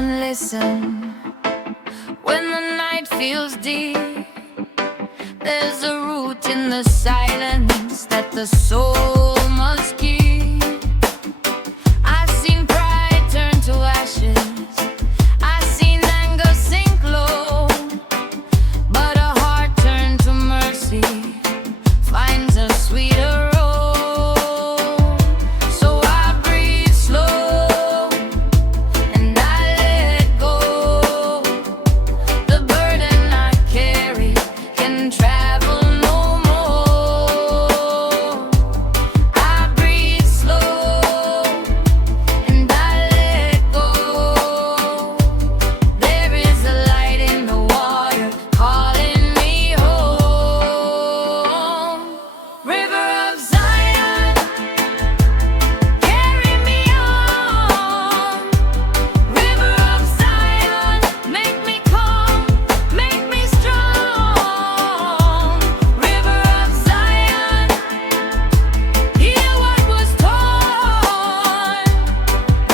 Son, listen. When the night feels deep, there's a root in the silence that the soul must keep. I've seen pride turn to ashes, I've seen anger sink low, but a heart turned to mercy finds a sweeter road. So I breathe slow and I let go. The burden I carry can travel no more. I breathe slow and I let go. There is a light in the water calling me home. River of Zion, carry me on. River of Zion, make me calm, make me strong. River of Zion, heal what was torn.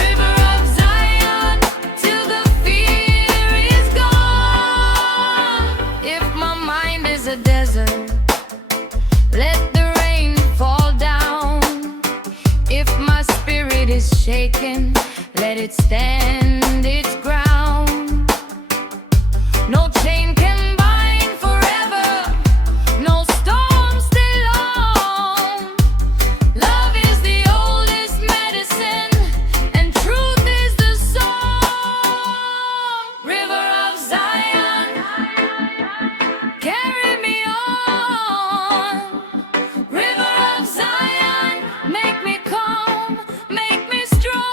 River of Zion, till the fear is gone. If my mind is a desert, let the rain fall down. If my spirit is shaken, let it stand its ground. No chain can bind forever, no storm stay long. Love is the oldest medicine, and truth is the song. River of Zion, carry me on. River of Zion, make me calm, make me strong.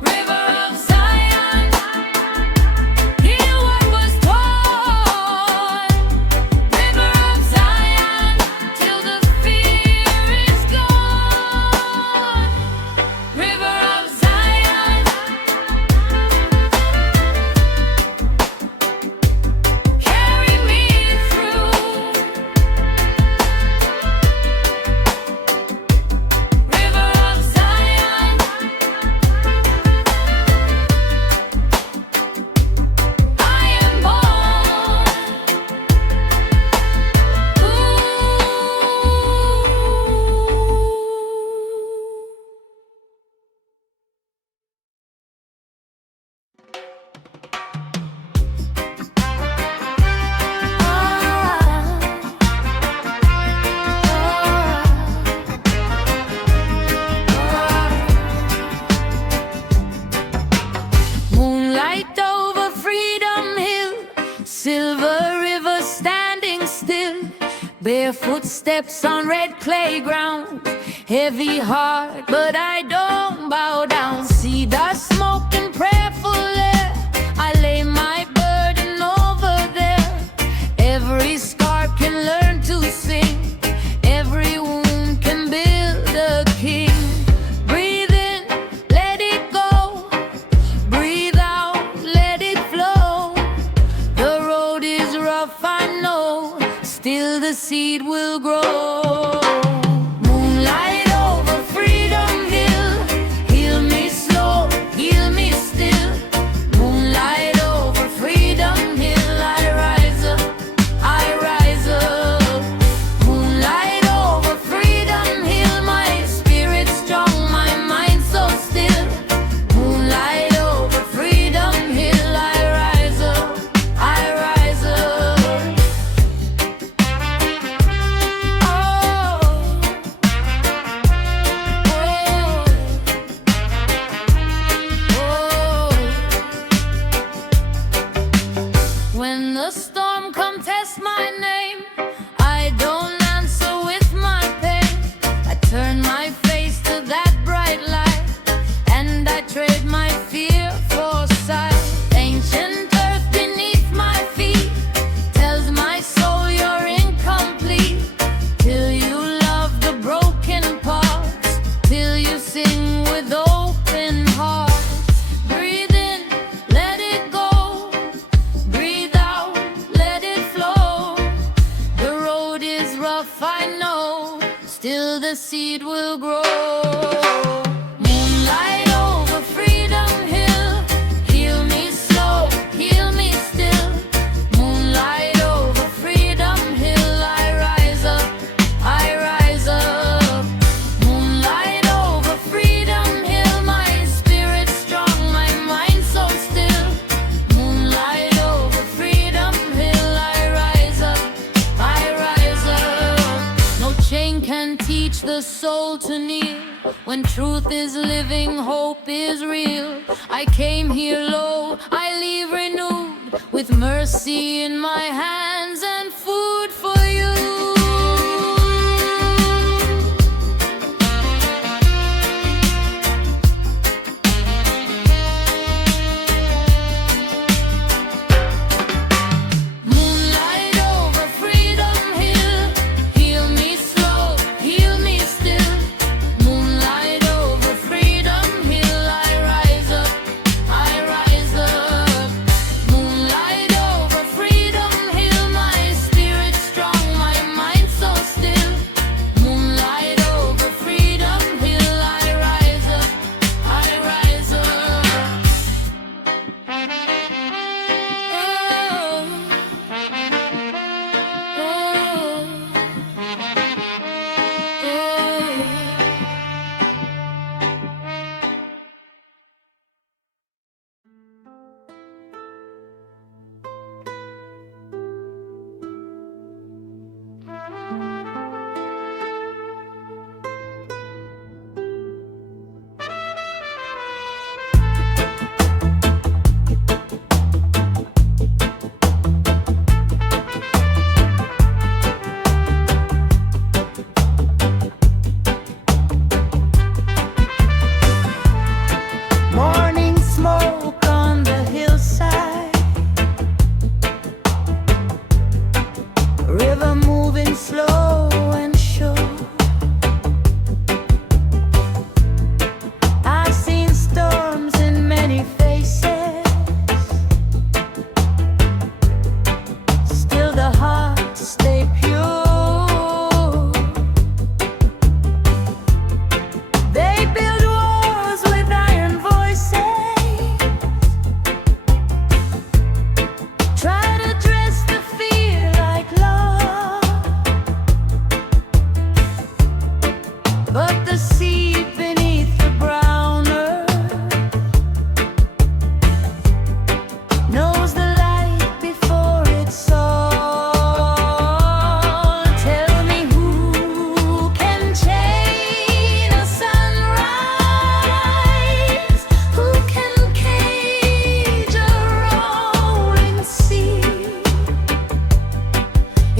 River of Zion, heal what was torn. River of Zion, till the fear is gone. River of Zion, carry me through. River of Zion, I am born. Moonlight over Freedom Hill, Silver River standing still, barefoot steps on red clay ground, heavy heart, but I don't bow down. See the smoke and prayerfully, I lay my burden over there. Every scar can learn to sing, every wound can build a king. Breathe in, let it go. Breathe out, let it flow. The road is rough, I know, still the seed will grow. Moonlight over Freedom Hill, heal me slow, heal me still. Moonlight over Freedom Hill, I rise up, I rise up. Moonlight over Freedom Hill, my spirit strong, my mind so still. Moonlight over Freedom Hill, I rise up, I rise up. Oh, oh, oh. When the storm come test my name, I don't answer with my pain. I turn my face to that bright light, and I trade my fear for sight. Ancient earth beneath my feet tells my soul you're incomplete, till you love the broken parts, till you sing with open heart. Breathe in, let it go. Breathe out, let it flow. The road is rough, I know, still the seed will grow. Moonlight over Freedom Hill, soul to kneel. When truth is living, hope is real. I came here low, I leave renewed, with mercy in my hands and food for you.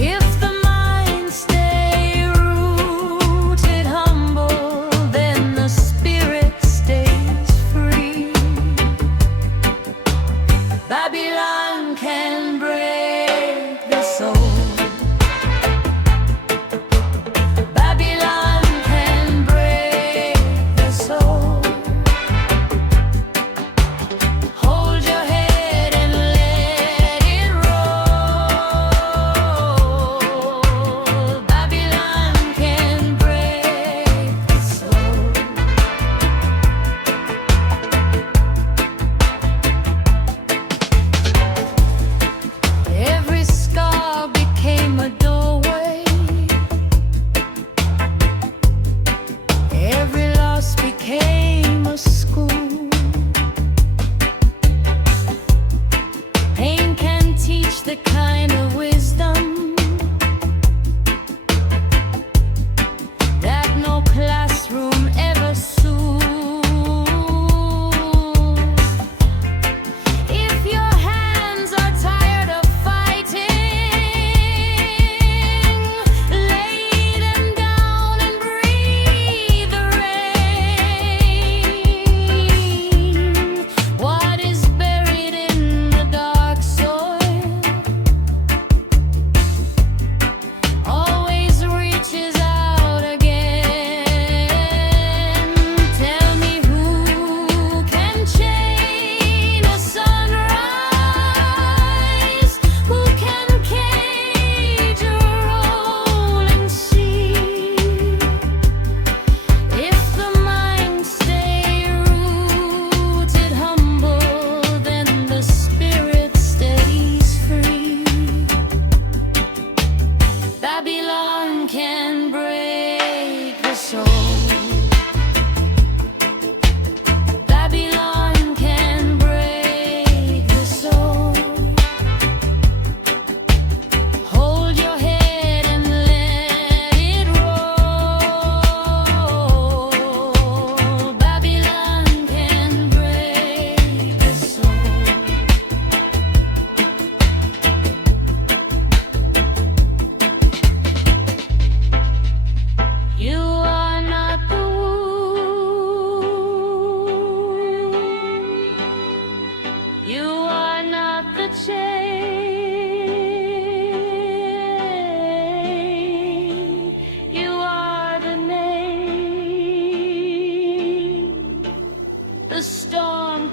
If the mind stay rooted, humble,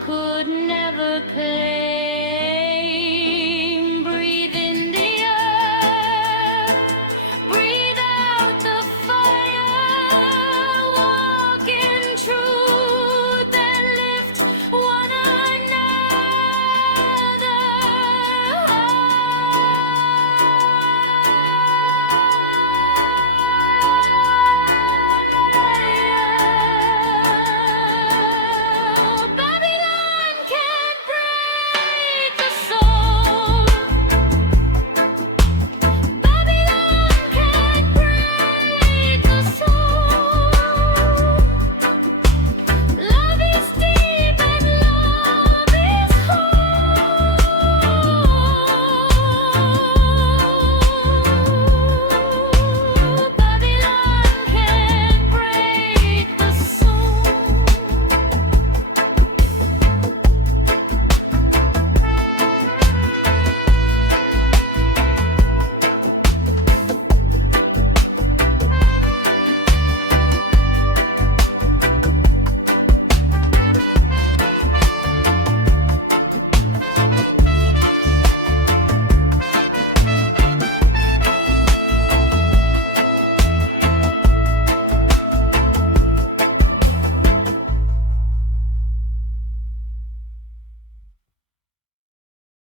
could never claim.